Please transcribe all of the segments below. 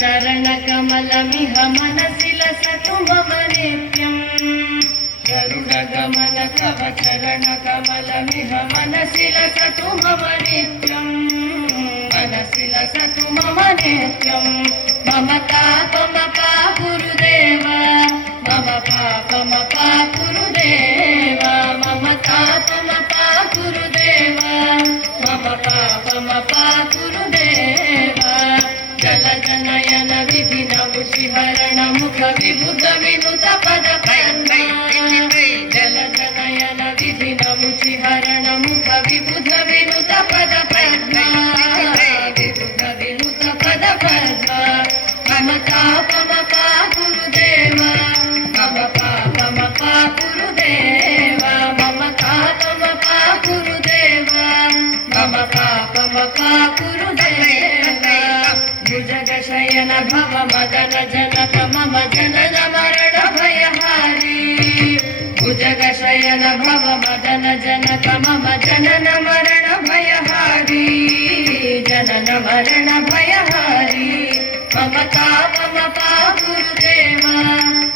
चरणकमलमिह मनसि लसतु मम नित्यम् गरुडगमन तव चरणकमलमिह मनसि लसतु मम नित्यम् मनसि लसतु मम नित्यम् मम पापमपा गुरुदेव मम पापमपा गुरुदेव मम पापमपा गुरुदेव मम पापमपा गुरुदेव जलजनयन विधिन मुषिहरण मुख विबुध विनुत पद जलजनयन विधिन मुषिहरण मुख विबुध विनुत पद विबुध विनुत पद मम पापमपा गुरुदेव मम पापमपा गुरुदेव मम पापमपा गुरुदेव मम पापमपा गुरुदेव भुजगशयन भव मदन जनक मम जनन मरण भयहारी भुजगशयन भव मदन जनक मम जनन मरण भयहारी जनन मरण भयहारी मम पापमपा गुरुदेव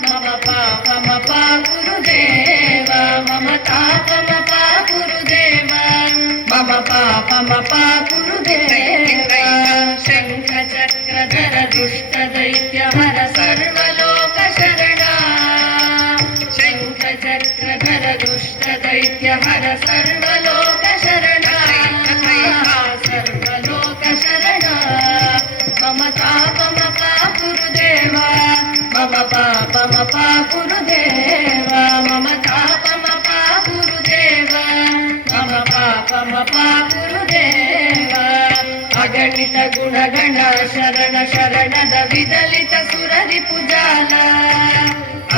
मम पापमपा गुरुदेव मम पापमपा गुरुदेव मम पापमपा गुरुदेव शंख चक्रधर दुष्ट दैत्यहर सर्वलोक शरणा शंख चक्रधर दुष्ट दैत्यहर सर्वलोक शरणा सर्वलोक शरणा मम पापमपा गुरुदेव मम पापमपा गुरुदेव मम पापमपा गुरुदेव मम पापमपा गुरुदेव अगणित गुणगण शरण शरणद विदलित सुररि पुजाल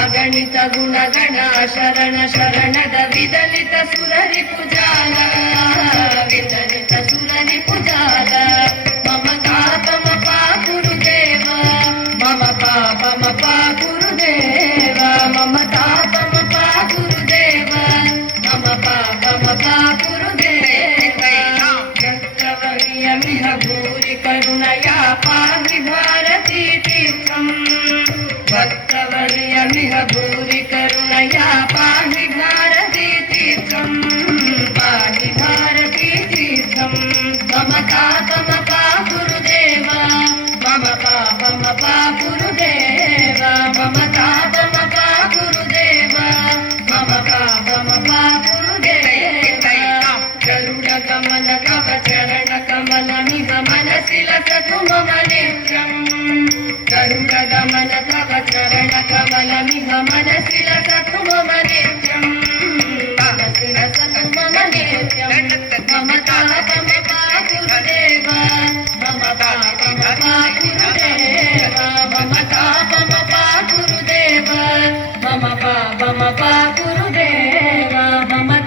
अगणित गुणगण शरण शरणद विदलित सुररि पुजाल विदलित सुररि पुजाल मम पापमपा गुरुदेव मम पापमपा गुरुदेव मम पापमपा गुरुदेव मम पापमपा गुरुदेव भक्तवर्यमिह भूरि करुणया पाहि भारती तीर्थम् भक्तवर्यमिह भूरि करुणया पाहि भारती तीर्थम् पाहि भारती तीर्थम् मम पापमपा गुरुदेव मम पापमपा गुरुदेव मम पापमपा गुरुदेव मम पापमपा गुरुदेव गरुडगमन तव चरणकमलमिह मनसि लसतु मम नित्यम् गरुडगमन तव चरणकमलमिह मनसि लसतु मम नित्यम् मनसि लसतु मम नित्यम् मम पापमपा गुरुदेव मम पापमपा गुरुदेव मम पापमपा गुरुदेव मम पापमपा